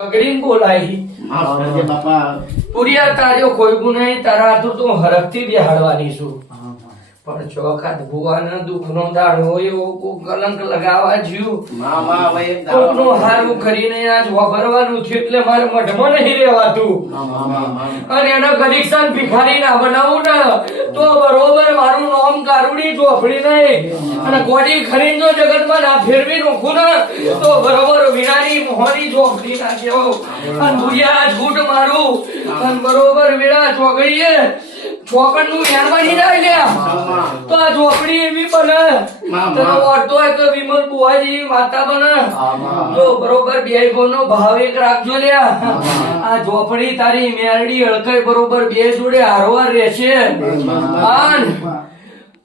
પગડીને બોલાઈ માફ કરજે બાપા. પુરિયા તાર્યો કોઈ ગુણ નહીં તારા હાથું તું હરખથી બેહાડવાની છું પણ ચોખાત ભુવાના દુઃખનો દાડો એવો કોક કલંક લગાવવા જ્યું મામા હવે એક દાડો- કોકનું હારું કરીને આજ વાપરવાનું થયું એટલે મારે મઢમાં નહીં રહેવાતું મામા. અને એનો કનેક્શન ભિખારી ના બનાવું ને તો બરોબર મારું નામ કારુડી ચોપડી નહીં અને કોડી ખરીને જો જગતમાં ના ફેરવી નોખું ને તો બરોબર વીણાની મોહની ચોપડી ના કેવો અને ભૂયા ઝૂટ મારું અને બરોબર વીણા ચોકડીએ ચોકડ નું હેરવાની જાય લ્યા તો આ ચોપડી એવી બને તને ઓળતો હોય તો વિમલ બુવાજી માતા બને જો બરોબર બે ભાઈનો ભાવ એક રાખજો લ્યા આ ઝોપડી તારી મેરડી અળકાઈ બરોબર બે જોડે હારવાર રહેશે આન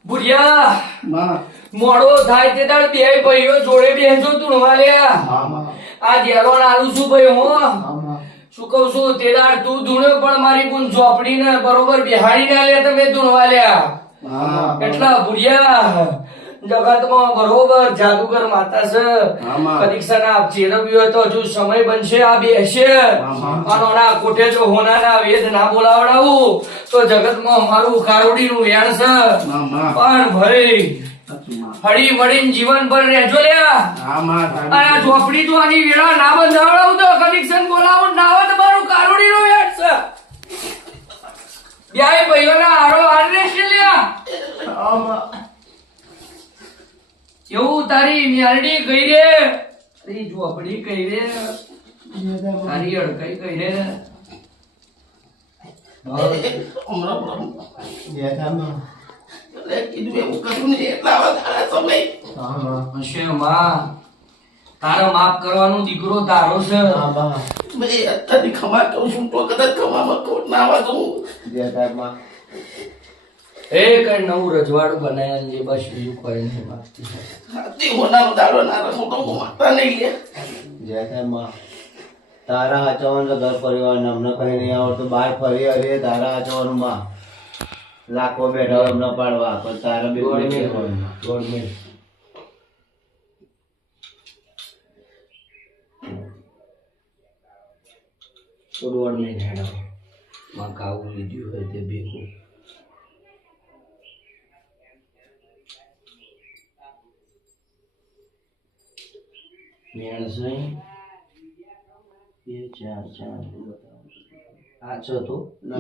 બુરિયા મોડો થાય તે તાર બે ભાઈઓ જોડે બેસજો તુણવા લ્યા આ જેલો આલુ છું ભાઈ હો શું કહું છું તે દાડ તું ધૂણ્યો પણ મારી ગુણ ઝોપડી ને બરોબર બેહાડી ના લે તમે ધૂણવા લ્યા એટલા બુરિયા જગતમાં બરોબર જાદુગર માતા છે પરીક્ષા ના ચેરવ્યું હોય તો હજુ સમય બનશે આ બેસે અને કોઠે જો હોનાના વેદ ના બોલાવડાવું તો જગતમાં મારું કારુડી નું વેણ છે પણ ભાઈ હળી મળીને જીવન પર રહેજો લ્યા અને આ ઝોપડી તો આની વેળા ના બંધાવડાવું તો કનેક્શન બોલાવું ના હોય તો મારું કારુડી નું વેણ છે બે ભાઈઓના હારો હાર રહેશે લ્યા એવું તારી મેરડી કઈ રે તારી ઝોપડી કઈ રે તારી અડકઈ કઈ રે હશે માં તારા માફ કરવાનું દીકરો તારો છે અત્યારથી ખમા કહું છું તો કદાચ ખમામાં ખોટ ના આવે તો હું એ કઈ નવું રજવાડું બનાયા છે બસ બીજું કોઈ નહીં માગતી હાથી હોનાનો દાડો ના રમું તો હું માગતા નહીં લે. જય સાહેબ માં તારા આચવાનું ઘર પરિવાર અમને કઈ નહીં આવડતું બહાર ફરી હરીએ તારા આચવાનું માં લાખો બેઠા હોય અમને પાડવા પણ તારા બી દોઢ મિનિટ તો દોઢ મિનિટ હેડો માં કાવું લીધું હોય તે ભેગું મેણસ નહીં બે ચાર આ છો તો ના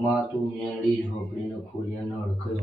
માં તું મેળી ઝોપડી ને ખોડિયા ને અડકઈ